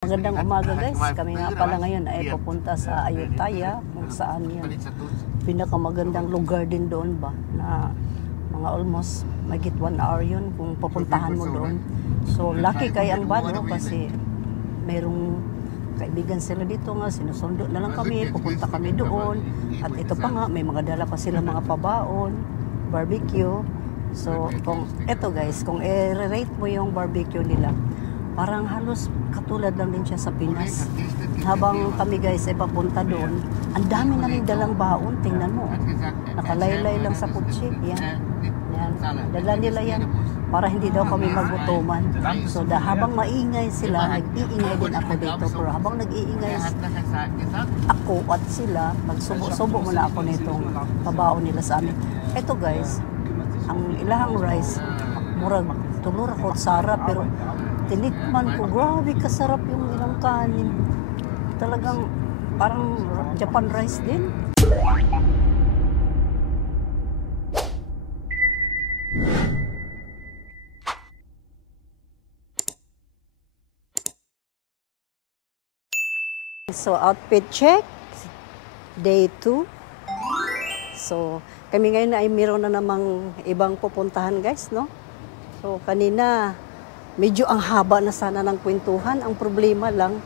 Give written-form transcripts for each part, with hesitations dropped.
Magandang umaga guys, kami nga pala ngayon ay pupunta sa Ayutthaya kung saan yan pinakamagandang lugar din doon ba na mga almost magit 1 hour yun kung pupuntahan mo doon. So lucky kay ang bano kasi mayroong kaibigan sila dito nga, sinusundo na lang kami, pupunta kami doon at ito pa nga may mga dala pa sila mga pabaon, barbecue. So kung eto guys, kung i-rate mo yung barbecue nila, parang halos katulad lang din siya sa Pinas. Habang kami guys ay papunta doon, ang dami naming dalang baon. Tingnan mo, nakalaylay lang sa kutsi. Yan. Dala nila yan para hindi daw kami magutuman. So habang maingay sila, nag-iingay din ako dito. Pero habang nag-iingay ako at sila, nagsubo-subo muna ako nitong pabaon nila sa amin. Ito guys, ang ilahang rice, murag tulur ako sarap, pero tinikman ko, grabe kasarap yung ilang kanin. Talagang parang Japan rice din. So outfit check, day 2. So kami ngayon ay meron na namang ibang pupuntahan guys, no? So kanina, medyo ang haba na sana ng kwentuhan. Ang problema lang,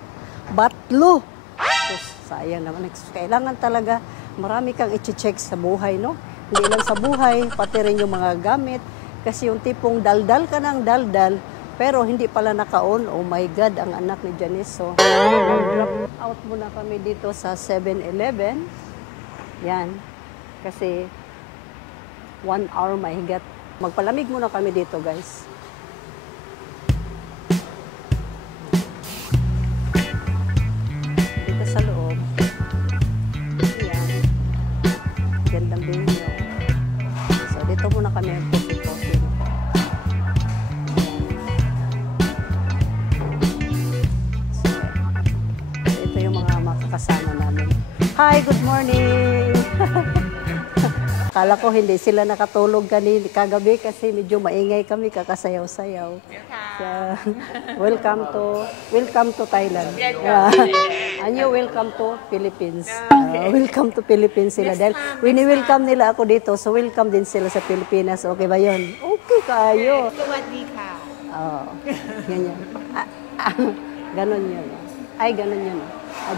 batlo. So, sayang naman. Kailangan talaga marami kang i-check sa buhay, no? Hindi lang sa buhay, pati rin yung mga gamit. Kasi yung tipong daldal ka ng daldal, pero hindi pala naka-on. Oh my God, ang anak ni Janice. So, drop out muna kami dito sa 7-Eleven. Yan. Kasi 1 hour mahigat. Magpalamig muna kami dito, guys. Sa loob. Ayan. Gandang venue. So, dito muna kami coffee. So, ito yung mga makakasama namin. Hi, good morning! Akala ko hindi sila nakatulog kagabi kasi medyo maingay kami, kakasayaw-sayaw. So, welcome to Thailand. Anyo, welcome to Philippines. Welcome to Philippines sila. Dahil wini-welcome nila ako dito, so welcome din sila sa Pilipinas. Okay ba yun? Okay kayo. Sawadika. Oo. Ganyan. Ganon yun. Ay, ganon yun.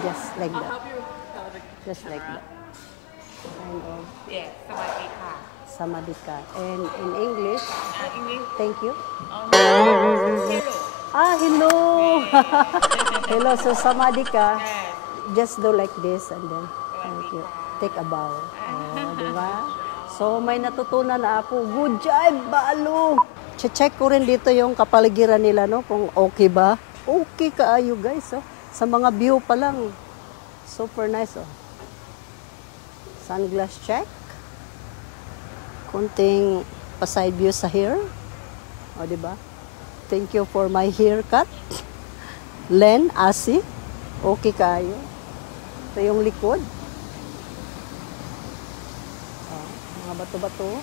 Just like that. Just like that. Kind of. Yes, sawadika. Samadika. And in English, English? thank you. Hello. Hello. Hello. So, samadika. Just do like this and then, thank you. Take a bow. Di ba? So, may natutunan na ako. Good job, Balo. Check ko rin dito yung kapaligiran nila, no? Kung okay ba. Okay kaayo, guys. Oh. Sa mga view pa lang. Super nice, oh. Sunglass check. Kunting pa-side view sa hair. O, diba? Thank you for my haircut. Len, Asi. Okay kayo. Ito yung likod. Mga bato-bato.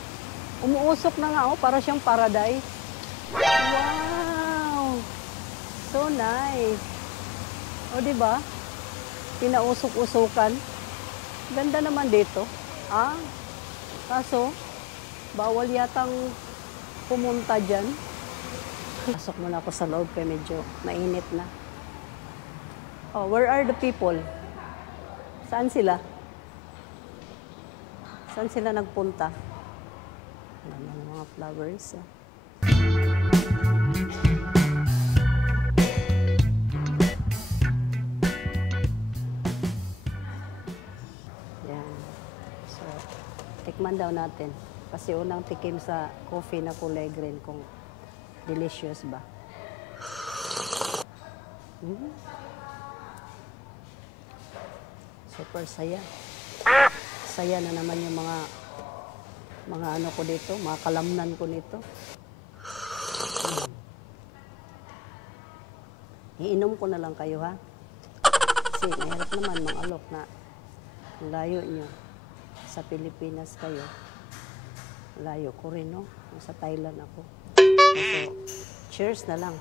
Umuusok na nga, oh. Para siyang paradise. Wow! So nice. O, diba? Pinausok-usukan. Ganda naman dito. Kaso, bawal yatang pumunta dyan. Pasok muna ako sa loob kaya medyo mainit na. Oh, where are the people? Saan sila? Saan sila nagpunta? Mga flowers. Tikman daw natin. Kasi unang tikim sa coffee na kulay green kung delicious ba. Super saya. Saya na naman yung mga ano ko dito, mga kalamnan ko nito. Iinom ko na lang kayo, ha? Kasi mahirap naman mga alok na layo nyo. Sa Pilipinas kayo, layo ko rin, no? Sa Thailand ako. So, cheers na lang.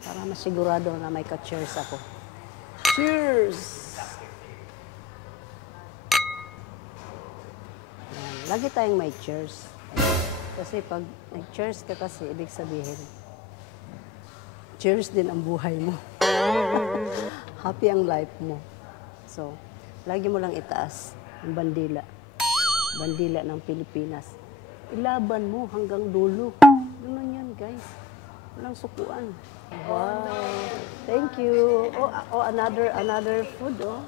Para masigurado na may ka-cheers ako. Cheers! Yan. Lagi tayong may cheers. Kasi pag nag-cheers ka kasi, ibig sabihin, cheers din ang buhay mo. Happy ang life mo. So, lagi mo lang itaas ang bandila. Bandila ng Pilipinas. Ilaban mo hanggang dulo. Ganun yan, guys. Walang sukuan. Wow. Thank you. Oh, another food, oh.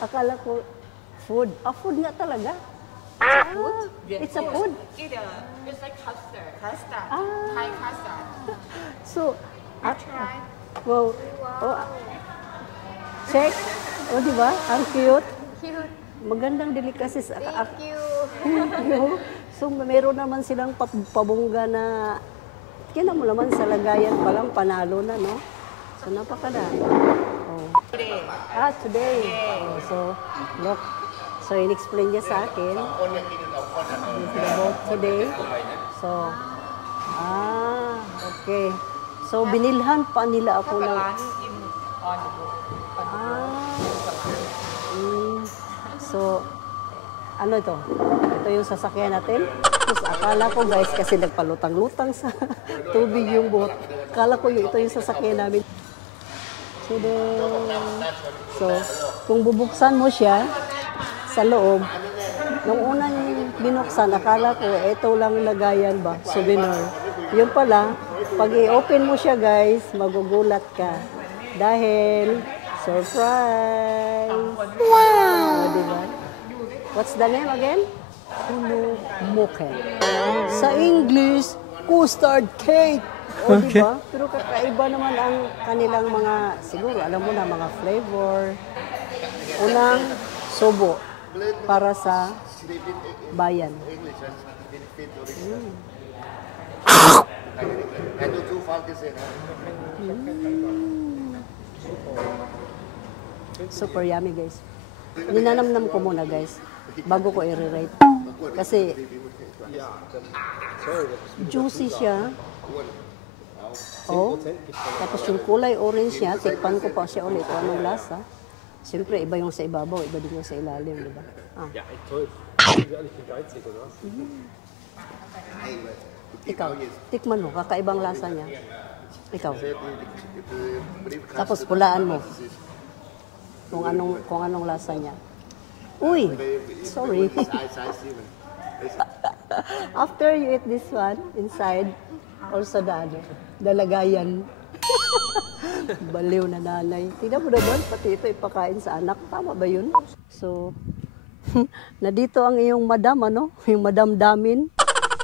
Akala ko, food. Food nga talaga. Food? It's a food. It's like custard. Custard. Ah. Thai custard. So, Try. wow. Oh, check. Oh, di ba? Ang cute. Cute. Magandang delicacies. Thank you. So, meron naman silang pabungga na, kina mo naman sa lagayan pa lang, panalo na, no? So, napakadami. Oh. Today. Today. Oh, so, look. So, in-explain niya sa akin. This is about today. So, okay. So, binilhan pa nila ako ng... Lunch in on the book. So, ano ito? Ito yung sasakyan natin. Tapos akala ko guys, kasi nagpalutang-lutang sa tubig yung boat. Akala ko ito yung sasakyan namin. So, kung bubuksan mo siya sa loob, nung unang binuksan, akala ko ito lang lagayan ba, souvenir. Yun pala, pag i-open mo siya guys, magugulat ka. Dahil, surprise! Wow! Diba? What's the name again? Puno mocha. Sa English, custard cake. O, okay. Diba? Pero kakaiba naman ang kanilang mga, siguro, alam mo na, mga flavor. Unang, subo para sa bayan. Super yummy guys. Ninanamnam ko muna guys bago ko i-rate. Kasi juicy siya. Oh, tapos yung kulay orange niya, tikpan ko pa siya ulit kung anong lasa. Siyempre, iba yung sa ibabaw, iba din yung sa ilalim, di ba? Ja, toll. Ich bin ehrlich geizig, oder? Ikaw, tikman mo, kakaibang lasa niya. Ikaw. Tapos pulaan mo kung anong lasa niya. Uy, sorry. After you eat this one, inside, also the lagayan. Baliw na nanay. Tingnan mo naman, pati ito ipakain sa anak. Tama ba yun? So, na dito ang iyong madam, ano? Yung madam Damin.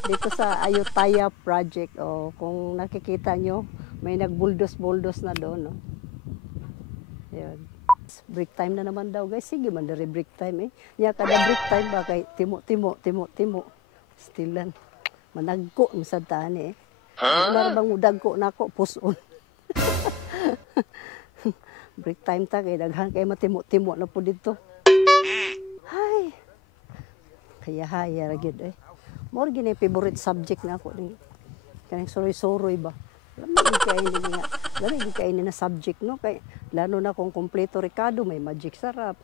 Dito sa Ayutthaya Project. O, kung nakikita nyo, may nagbuldos-buldos na doon. No? Yun. Break time na naman daw, guys. Sige man, dari break time eh. Nya kada break time ba kay timo. Stilan. Managko ang sadtaan eh. Wala bang udagko na ako, puson. Break time ta kay daghan kay matimo-timo na po dito. Hay. Kaya haya ra gyud eh. More gini favorite subject na ako ni. Kanang soroy-soroy ba. Lami kay na subject no kay lalo na kung kompleto Ricardo, may Magic Sarap,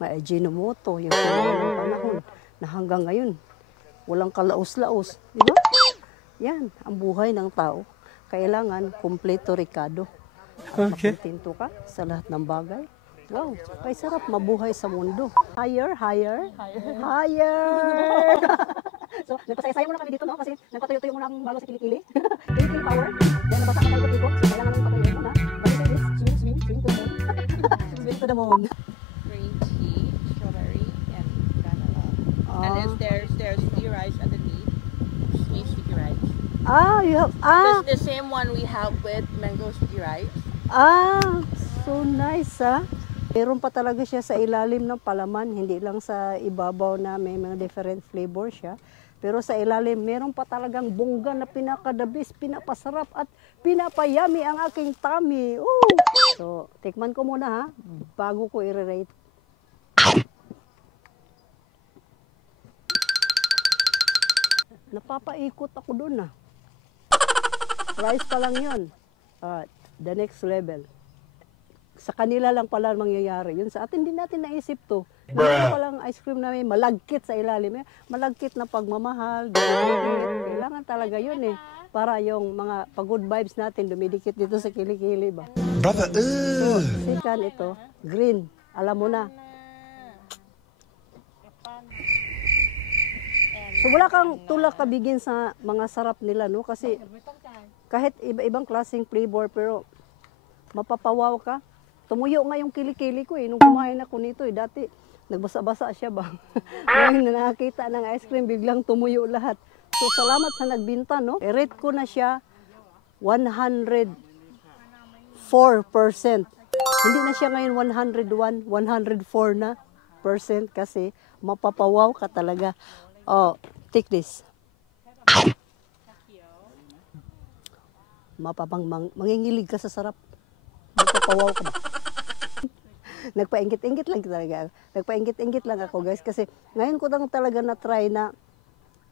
may Ajinomoto, yung panahon na hanggang ngayon walang kalaos-laos, di ba? Yan ang buhay ng tao. Kailangan kompleto Ricardo. Okay. Makontento ka sa lahat ng bagay. Wow, kay sarap mabuhay sa mundo. Higher. So, nagpasaya muna kami dito, no? Kasi nagpatuyo-tuyo muna ang balo sa kilikili. Kilikili power. Then, nabasa ka tayo ko. So, kailangan namin patuyo muna. Balik this, swing to the moon. Swing to the moon. Green tea, strawberry, and vanilla. And then there's sticky rice underneath. Sweet sticky rice. You have, That's the same one we have with mango sticky rice. So nice, Meron pa talaga siya sa ilalim ng palaman, hindi lang sa ibabaw na may mga different flavor siya. Pero sa ilalim, meron pa talagang bongga na pinakadabis, pinapasarap at pinapayami ang aking tummy. Ooh! So, tikman ko muna bago ko i-rate. Napapaikot ako doon Rice pa lang yun. Alright. the next level. Sa kanila lang pala mangyayari. Yun sa atin, hindi natin naisip to. Meron palang ice cream na may malagkit sa ilalim. Malagkit na pagmamahal. Kailangan talaga yun eh. Para yung mga pag-good vibes natin dumidikit dito sa kilikili ba. Brother, So, second ito, green. Alam mo na. So wala kang tulak kabigin sa mga sarap nila, no? Kasi kahit iba-ibang klaseng flavor, pero mapapawaw ka. Tumuyo nga yung kilikili ko eh. Nung kumain ako nito eh. Dati, nagbasa-basa siya ba? Ngayon na nakakita ng ice cream, biglang tumuyo lahat. So salamat sa nagbinta, no? I-rate ko na siya 104%. Hindi na siya ngayon 101, 104 na percent kasi mapapawaw ka talaga. Oh, take this. Mangingilig ka sa sarap. Mapapawaw ka ba? Nagpaingit-ingit lang talaga. Nagpaingit-ingit lang ako, guys, kasi ngayon ko lang talaga na-try na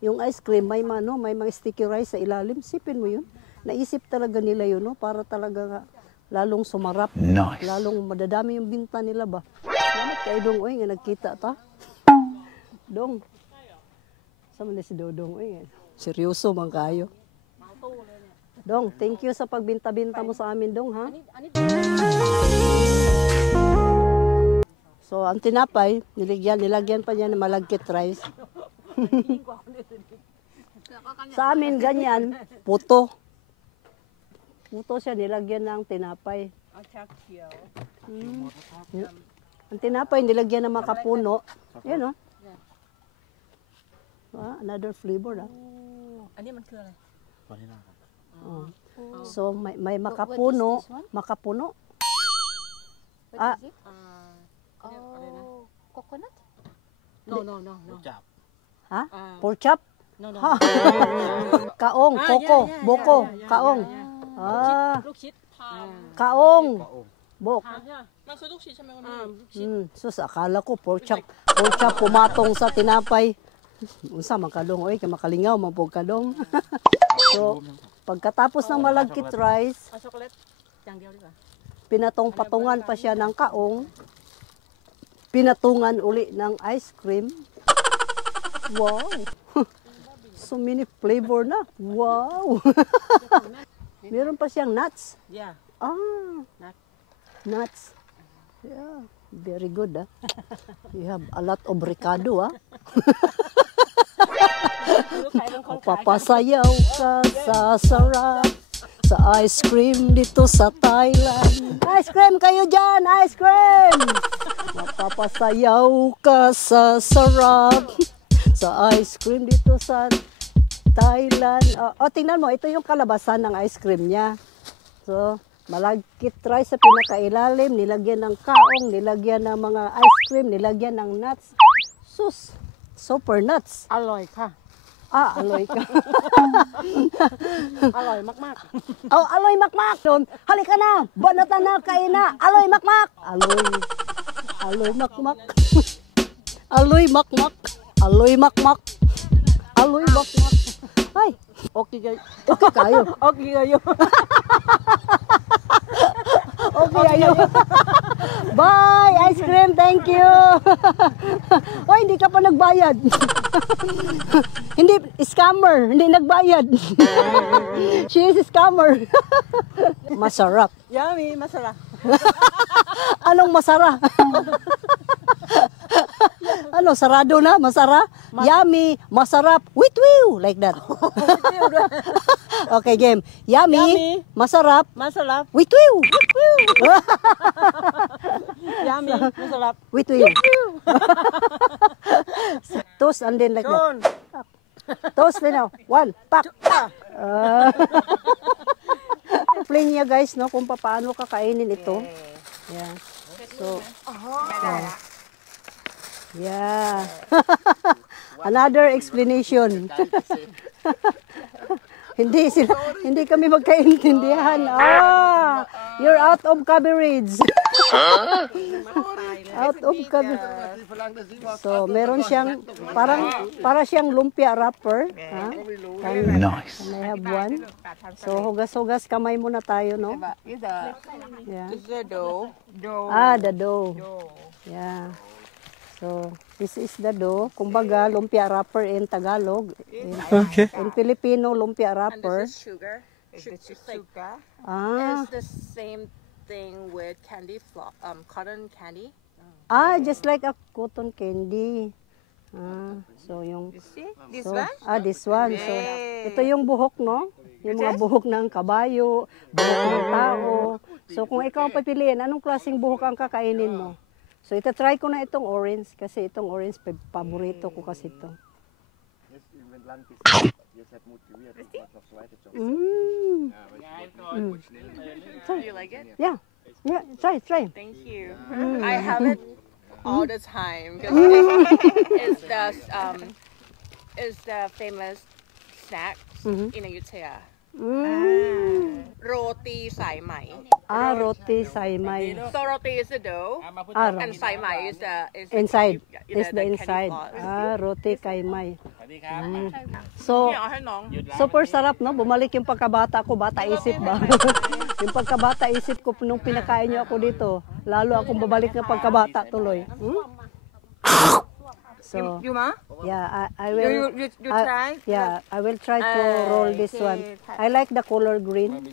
yung ice cream may mga sticky rice sa ilalim. Sipin mo yun. Naisip talaga nila yun, no? Para talaga lalong sumarap. Nice. Lalong madadami yung binta nila ba. Salamat kay Dong, oy, nga nagkita ta. Dong. Sama na si Dodong, oy. Seryoso man kayo. Dong, thank you sa pagbinta-binta mo sa amin, Dong, ha? So, ang tinapay, nilagyan pa niya ng malagkit rice. Sa amin, ganyan, puto. Puto siya, nilagyan ng tinapay. Ang tinapay, nilagyan ng makapuno. Yan, o. Another flavor, ha? Ano man kaya? Oh. So, may makapuno. Makapuno. Ah, Oh, coconut? No. ha? Pork chop? No. Ha? Kaong, koko, boko, kaong. Luksit. Kaong. Bok. Nasa luksit siya may Sus, akala ko pork chop pumatong sa tinapay. Unsa man kadong, oy, kay makalingaw man pog kadong. So, pagkatapos ng malagkit rice, chocolate. Yang diyaw di ba? pinatong-patungan pa siya ng kaong. Pinatungan uli ng ice cream. Wow! So many flavor na. Wow! Meron pa siyang nuts. Yeah. Nuts. Yeah, very good. You have a lot of ricado. Papasayaw ka sa sarap sa ice cream dito sa Thailand. Ice cream kayo dyan! Ice cream! Mapapasayaw ka sa sarap sa ice cream dito sa Thailand. Tingnan mo, ito yung kalabasan ng ice cream niya. So, malagkit rice sa pinakailalim, nilagyan ng kaong, nilagyan ng mga ice cream, nilagyan ng nuts. Sus! Super nuts. Aloy ka. Aloy ka. Aloy makmak. Oh, aloy makmak. Halika na. Banatan na, kain na. Aloy makmak. Aloy makmak. Aloy makmak. Aloy makmak. Aloy makmak. Ay, Okay kayo. okay kayo. Okay kayo. Okay, ayo. Bye, ice cream, thank you. Oy, hindi ka pa nagbayad. Hindi, scammer, hindi nagbayad. She is a scammer. Masarap. Yummy, masarap. Anong masara? Ano, sarado na? Masara? Yummy, masarap, witwiw, like that. Okay, game. Yummy, Yummy. masarap, Masarap. witwiw. Yummy, masarap. Witwiw. Toast and then like that. John. Toast na. One, pak. Explain niya guys, no, kung paano kakainin ito. Yeah. So, yeah. Another explanation. hindi kami magkaintindihan. You're out of coverage. Out of Cavite. So, meron siyang, para siyang lumpia wrapper. Ha? Nice. And I have one. So, hugas-hugas kamay muna tayo, no? Yeah. This is the dough. Ah, the dough. Yeah. So, this is the dough. Kumbaga, lumpia wrapper in Tagalog. Okay. In Filipino, lumpia And wrapper. this is sugar. It's like, Ah, it's the same thing with candy flour, cotton candy. just like a cotton candy. Ah, so yung... See? This So, one? this one. So, ito yung buhok, no? Yung mga buhok ng kabayo, buhok ng tao. So, kung ikaw ang papiliin, anong klaseng buhok ang kakainin mo? So, ita-try ko na itong orange kasi itong orange, paborito ko kasi ito. Mm. Do you like it? Yeah. Yeah, try. Thank you. I have it all the time because it's the famous snacks in Ayutthaya. Roti sai mai. Ah, roti saimay. So roti is the dough, Ah, and sai mai is the inside. candy- Is the candy inside. floss. Ah, roti kaimay. So, Yeah, I know. super sarap, no? Bumalik yung pagkabata ko, bata isip ba? Yung pagkabata isip ko nung pinakain niyo ako dito. Lalo akong babalik na pagkabata tuloy. So, yeah, I will. You try? Yeah, I will try to roll this one. I like the color green.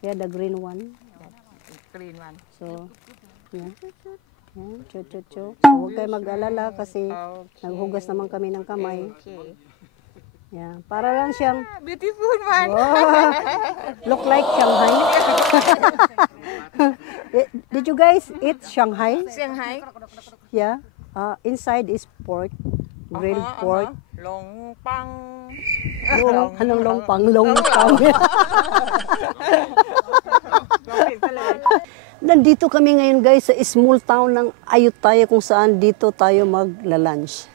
Yeah, the green one. Green one. So, yeah. Chu. So, huwag kayo mag-alala kasi naghugas naman kami ng kamay. Okay. Yeah, para lang siyang Beautiful one. look like Shanghai. Did you guys eat Shanghai? Shanghai. Yeah. Inside is pork, grilled pork. Long pang. Anong longpang? Nandito kami ngayon guys sa small town ng Ayutthaya kung saan dito tayo magla-lunch.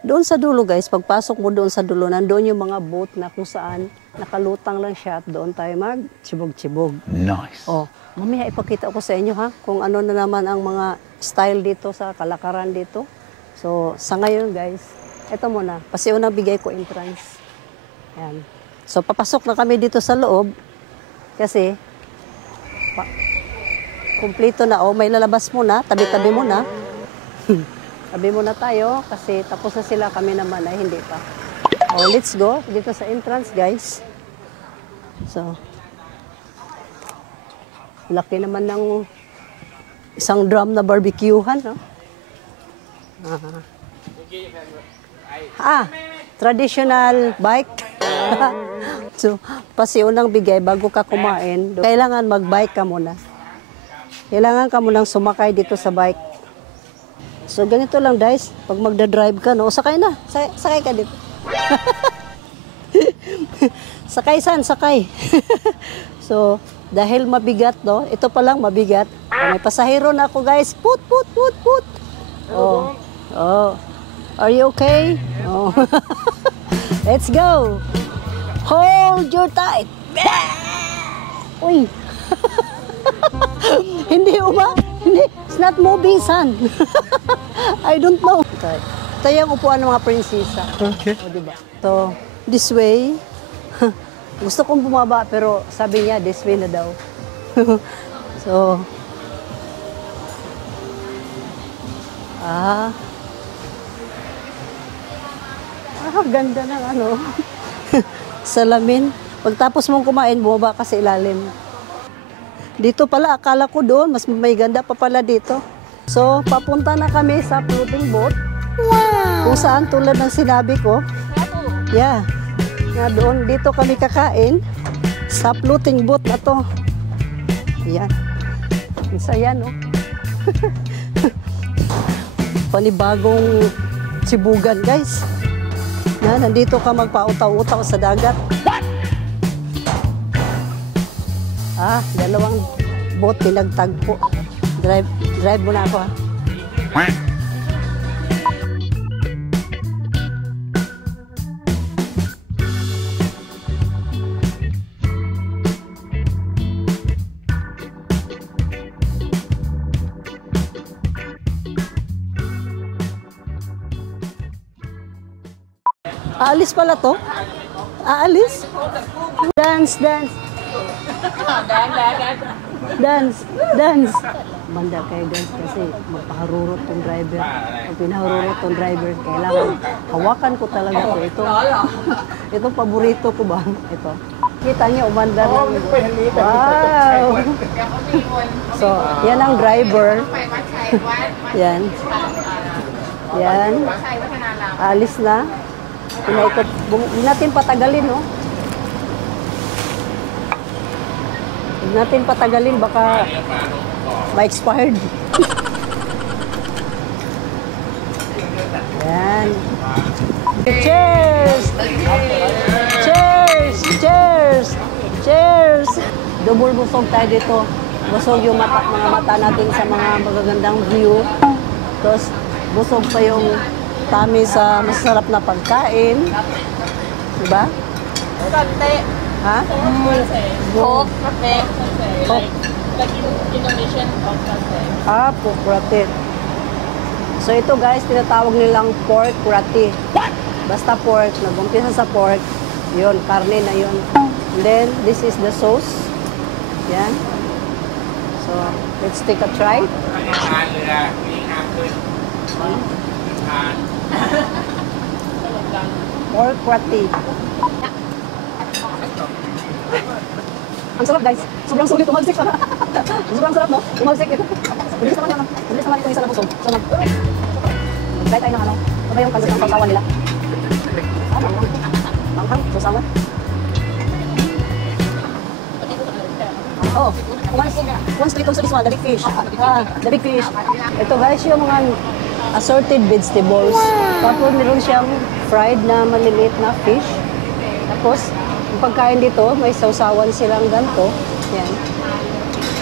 Doon sa dulo guys, pagpasok mo doon sa dulo, nandoon yung mga boat na kung saan nakalutang lang siya at doon tayo mag-chibog-chibog. Nice. Mamaya ipakita ko sa inyo ha, kung ano na naman ang mga style dito sa kalakaran dito. So, sa ngayon guys, ito muna, pasiunang bigay ko entrance. Yan. So, papasok na kami dito sa loob kasi kumpleto na. May lalabas muna, tabi-tabi muna. Tabi muna tayo kasi tapos na sila, kami naman ay hindi pa. Let's go dito sa entrance guys. So, laki naman ng isang drum na barbecuehan, no? Traditional bike. So, pasiunang bigay bago ka kumain, kailangan mag-bike ka muna. Kailangan ka munang sumakay dito sa bike. So, ganito lang guys, pag magda-drive ka, no? Sakay na, sakay ka dito. Sakay. So, dahil mabigat, no? Ito pa lang mabigat. May pasahero na ako, guys. Put. Oh. Are you okay? Oh. Let's go. Hold your tight. Uy. Hindi. It's not moving, son. I don't know. Ito yung upuan ng mga prinsesa. Okay. O, diba? So, this way. Gusto kong bumaba pero sabi niya this way na daw. So, ganda ng ano. Salamin. Pagtapos mong kumain, bumaba ka sa ilalim. Dito pala, akala ko doon, mas may ganda pa pala dito. So, papunta na kami sa floating boat. Wow! Kung saan tulad ng sinabi ko. Yeah. Na doon, dito kami kakain sa floating boat na to. Yan. Isa yan, no? Panibagong sibugan, guys. Na, nandito ka magpautaw-utaw sa dagat. Dalawang boat pinagtagpo. Drive mo na ako, ha? Aalis pala to? Aalis? Dance, dance. Dance, dance. Banda kayo guys kasi magpaharurot tong driver. Pag pinaharurot tong driver, kailangan hawakan ko talaga to. Ito paborito ko ba? Ito. Kita niyo, umanda ng... Wow! So, yan ang driver. Yan. Yan. Alis na. Pinaikot. Huwag natin patagalin, no? Huwag natin patagalin, baka ma-expired. Yan. Cheers! Cheers! Cheers! Cheers! Double busog tayo dito. Busog yung mga mata natin sa mga magagandang view. Tapos, busog pa yung tummy sa masarap na pagkain. Diba? Kate. Ha? Pork, kate. Pork. Like Indonesian pork kate. Ah, pork roti. So ito guys, tinatawag nilang pork roti. Basta pork, nag-umpisa sa pork, yun, karne na yun. And then, this is the sauce. Yan. So, let's take a try. Pork roti. Ang sarap guys. Sobrang sulit umalsik. Sobrang sarap, no? Umalsik ito. Bilis naman yan. Bilis naman ito isa na busog. So, mag-try tayo ng ano. Ano ba yung kansa ng pagkawan nila? Manghang. Susawan. Oh, once we also this one, the big fish. The big fish. Ito guys, yung mga assorted vegetables. Tapos meron siyang fried na maliliit na fish. Tapos, yung pagkain dito, may sausawan silang ganito. Yan.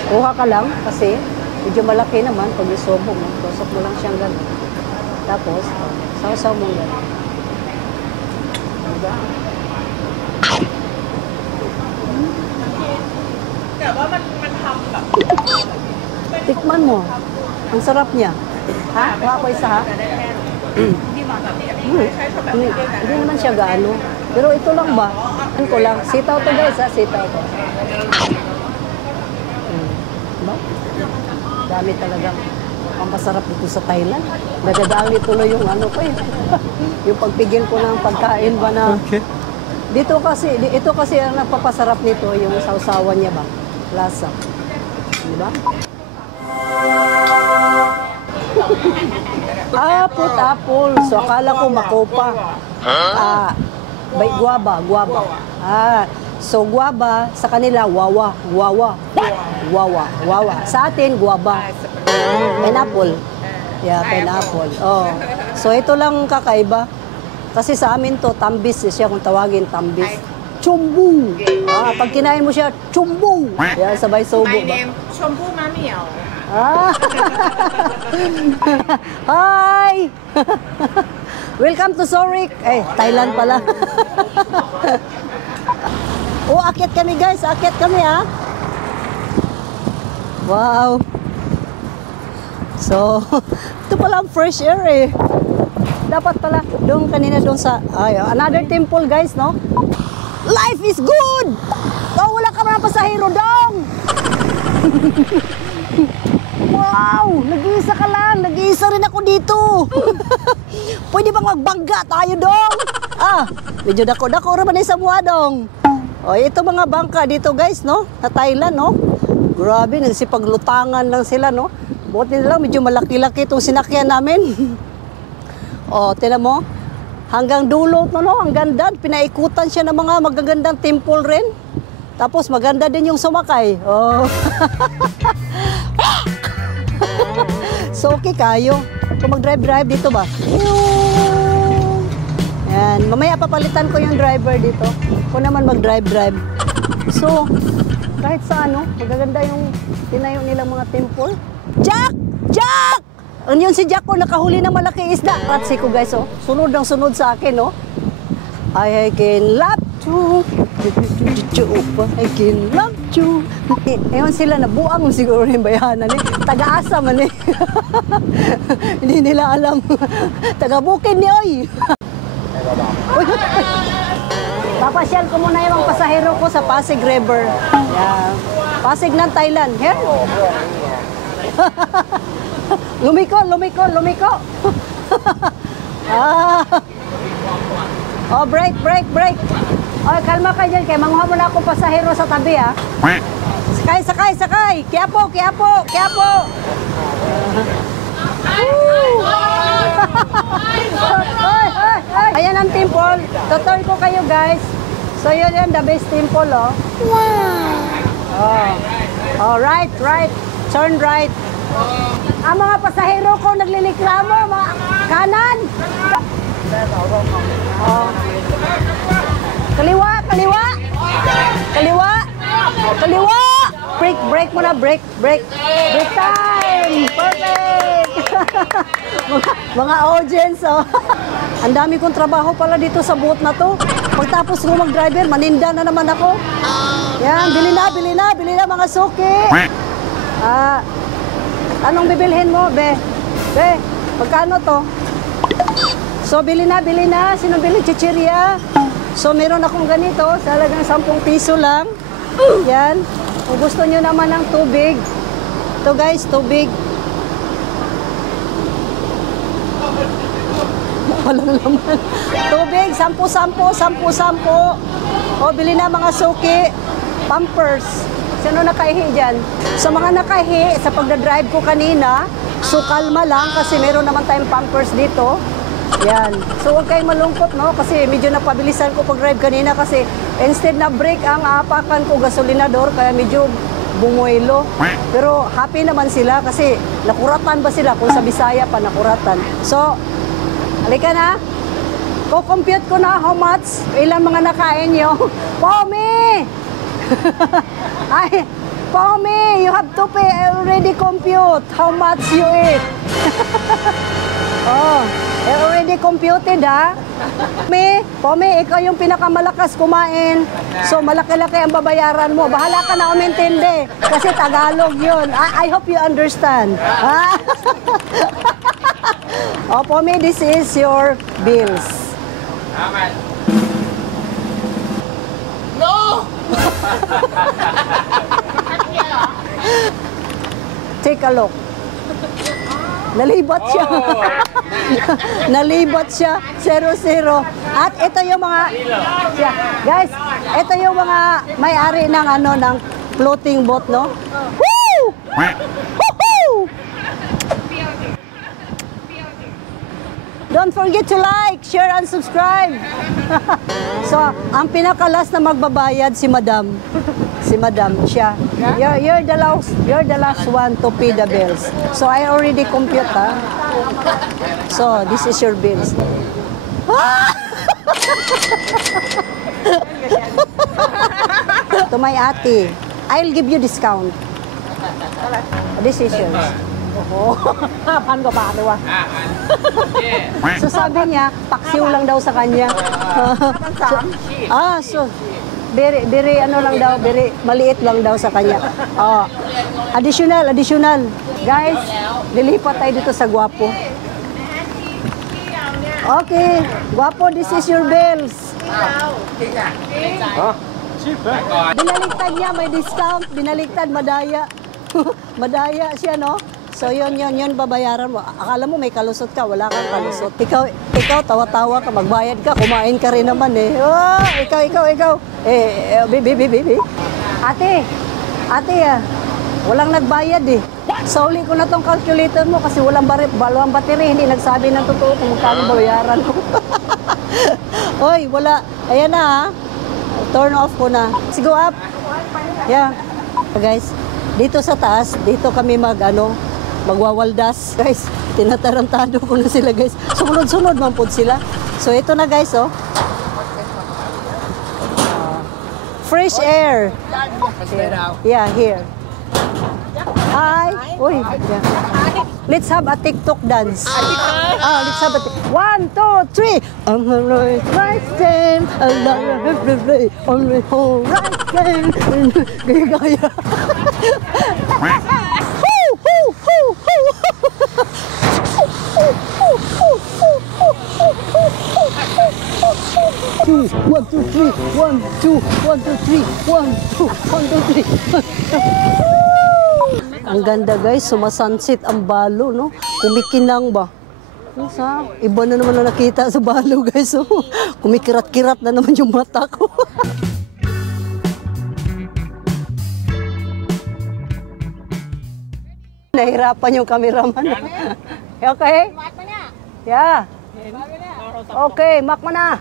Kuha ka lang kasi medyo malaki naman pag isobo mo. Tusok mo lang siyang ganito. Tapos, sausaw mo ganito. Diba? Tikman mo. Ang sarap niya. Ha? Kuha ko isa ha? Hindi naman siya gaano. Pero ito lang ba? Ano ko lang? Sitaw to guys ha? Sitaw to. Diba? Dami talaga. Ang masarap dito sa Thailand. Nadadali tuloy yung ano ko eh. Yung pagpigil ko ng pagkain ba na... Okay. Ito kasi ang napapasarap nito, yung sausawan niya ba? Lasa. Diba? Apple. So, akala ko makopa. Guava. So, guava, sa kanila, wawa. Sa atin, guava. Pineapple. Yeah, pineapple. Oh. So, ito lang kakaiba. Kasi sa amin to, tambis siya kung tawagin, tambis. Chumbu. Pag kinain mo siya, chumbu. Yan, sabay sobo ba? My name, Chombu Mamiao. Hi! Welcome to Zorik. Thailand pala. Akyat kami guys. Akyat kami ha. Wow. So, ito pala ang fresh air eh. Dapat pala, doon kanina doon sa, another temple guys, no? Life is good! Wala ka mga pasahero dong! Wow! Nag-iisa ka lang! Nag-iisa rin ako dito! Pwede bang magbangga tayo dong? Medyo dako-dako naman sa mukha dong. Ito mga bangka dito guys, no? Sa Thailand, no? Grabe, nagsipaglutangan lang sila, no? Buti na lang, medyo malaki-laki itong sinakyan namin. Tinan mo? Hanggang dulo, no? Ang ganda. Pinaikutan siya ng mga magagandang temple rin. Tapos maganda din yung sumakay. So, okay kayo. Kung mag-drive dito ba? Yan. Mamaya papalitan ko yung driver dito. Kung naman mag-drive. So, kahit sa magaganda yung tinayo nilang mga temple. Jack! Ano yun si Jack ko, nakahuli ng malaki isda. Ratsi ko guys, sunod ang sunod sa akin, I can love you. I can love you. Ewan sila, nabuang siguro yung bayanan Taga-asa man Hindi nila alam. Taga-Bukid ni oy. Uy, papasyal ko muna yung mga pasahero ko sa Pasig River. Yeah. Pasig ng Thailand. Here. Lumiko. Ah. Oh, break. Oh, kalma ka dyan. Kaya manguha mo na akong pasahero sa tabi, ha? Sakay. Quiapo. Ayan ang temple. Tutor ko kayo, guys. So, yun yan, the best temple, oh. Wow. Oh, right. Turn right. Ang mga pasahero ko nagliliklamo, mga kanan. Oh. Kaliwa. Break muna, break time. Perfect. mga audience, oh. Ang dami kong trabaho pala dito sa boat na to. Pagtapos ko mag-driver, maninda na naman ako. Yan, bili na mga suki. Anong bibilhin mo, be? Pagkano to? So, bili na. Sino bili? Chichirya. So, meron akong ganito. Talagang 10 piso lang. Yan. Kung gusto nyo naman ng tubig. Ito guys, tubig. Walang laman. Tubig, 10. O, bili na mga suki. Pampers. Sino nakaihi dyan? Sa mga nakaihi, sa pagdadrive ko kanina, so kalma lang kasi meron naman tayong pampers dito. Yan. So huwag kayong malungkot, no? Kasi medyo napabilisan ko pag-drive kanina kasi instead na brake ang aapakan ko gasolinador kaya medyo bumuelo. Pero happy naman sila kasi nakuratan ba sila kung sa Bisaya pa nakuratan. So, halika na. Ko-compute ko na how much, ilang mga nakain nyo. Pomi! Ay, Pomi, you have to pay. I already compute how much you eat. Oh, I already computed, ha? Pomi, ikaw yung pinakamalakas kumain. So, malaki-laki ang babayaran mo. Bahala ka na umintindi. Kasi Tagalog yun. I hope you understand. Ha? Oh, Pomi, this is your bills. No! Take a look. Nalibat siya. Nalibat siya. 0-0. At ito yung mga guys, ito yung mga may-ari ng ng floating boat, no? Woo! Woohoo! Don't forget to like, share, and subscribe. So, ang pinakalas na magbabayad si Madam. Si Madam, siya. You're the last one to pay the bills. So, I already compute, ha? So, this is your bills. To my ate, I'll give you discount. This is yours. Oh, 5,000 กว่าบาทเลยวะ So sabi niya, paksiw lang daw sa kanya. So very ano lang daw, very maliit lang daw sa kanya. Oh, additional. Guys, lilipat tayo dito sa Guapo. Okay, Guapo, this is your bills. Binaligtad niya, may discount. Binaligtad, madaya. Madaya siya, no? So yun, babayaran mo. Akala mo may kalusot ka, wala kang kalusot. Ikaw, tawa-tawa ka, magbayad ka, kumain ka rin naman eh. Oh, ikaw. Baby. Ate, walang nagbayad eh. Sauli ko na tong calculator mo kasi walang battery, hindi nagsabi ng totoo kung magkano bayaran ko. Oy, wala. Ayan na ha. Turn off ko na. Sige, up. Yeah. Guys, dito sa taas, dito kami magwawaldas. Guys, tinatarantado ko na sila, guys. Sunod-sunod man po sila. So, ito na, guys, oh. Fresh air. Yeah, here. Hi. Uy. Yeah. Let's have a TikTok dance. Let's have a 1, 2, 3. On the right hand, on the right hand. Gaya. 2, 3. 1, 2, 1, 2, 3. 1, 2, 1, 2, 3. Ang ganda guys, sumasunset ang balo, no? Kumikinang ba? Sa iba na naman na nakita sa balo guys. Oh. Kumikirat-kirat na naman yung mata ko. Nahirapan yung cameraman. Okay? Yeah. Okay, mak mo na.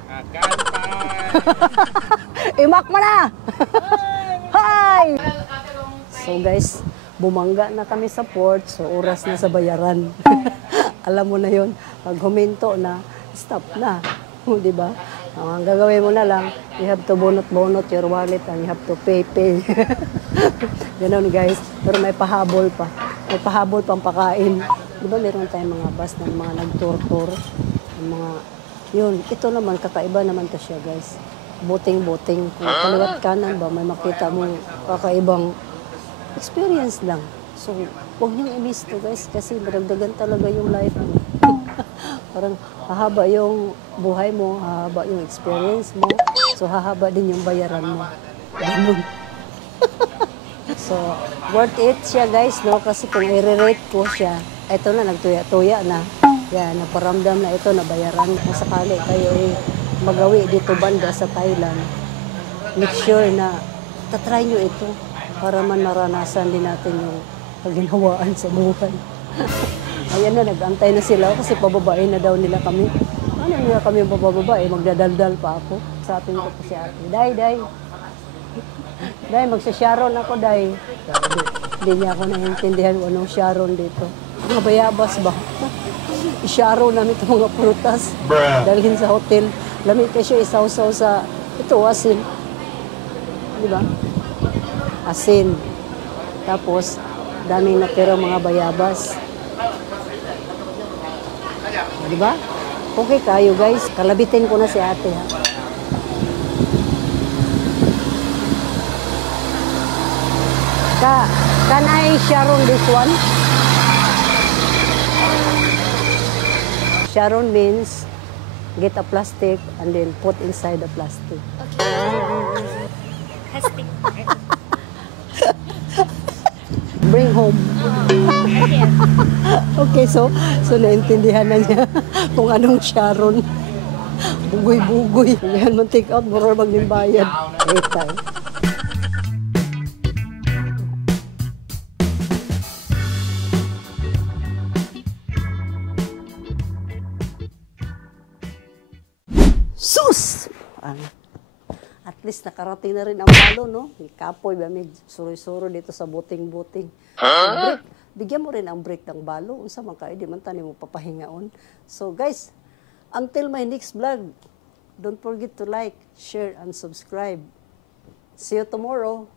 Imak mo na. Hi! So guys, bumangga na kami sa port. So oras na sa bayaran. Alam mo na yon, pag huminto na, stop na. Di ba? Ang gagawin mo na lang, you have to bunot-bunot your wallet and you have to pay. Ganon guys. Pero may pahabol pa. May pahabol pang pakain. Di ba meron tayong mga bus ng mga nag-tour-tour. Mga, yun, ito naman, kakaiba naman to siya guys. Buting-buting. Kung kaliwat kanan ba, may makita mong kakaibang experience lang. So, huwag niyong i-miss to guys kasi maragdagan talaga yung life mo. Parang hahaba yung buhay mo, hahaba yung experience mo, so hahaba din yung bayaran mo. Ganun. So, worth it siya guys, no? Kasi kung i-rate ko siya, ito na, nagtuya-tuya na. Yan, naparamdam na ito, nabayaran. Kung sakali kayo magawi dito banda sa Thailand, make sure na tatry nyo ito para man maranasan din natin yung paginhawaan sa buhay. Ayan na, nag-antay na sila kasi pababae na daw nila kami. Ano nila kami pababae? Magdadaldal pa ako. Sa atin ko po si ate. Day. Day, magsasharon ako, Day. Sabi, hindi niya ako naiintindihan kung anong sharon dito. Mga bayabas ba? I-sharon namin itong mga prutas. Dalhin sa hotel. Lamit kayo isaw-saw sa, ito, asin. Di ba? Asin. Tapos, daming natira mga bayabas. Di ba? Okay kayo guys. Kalabitin ko na si ate ha. Can I sharon this one? Sharon means get a plastic and then put inside the plastic. Plastic. Bring home. Okay, so naintindihan na niya kung anong Sharon. Bugoy-bugoy. Yan man take out, mura maglimbayad. Wait time. Sus! At least nakarating na rin ang balo, no? May kapoy ba, may suro-suro dito sa buting-buting. Break. Bigyan mo rin ang break ng balo. Unsa man kayo, di man tani mo papahingaon. So guys, until my next vlog, don't forget to like, share, and subscribe. See you tomorrow.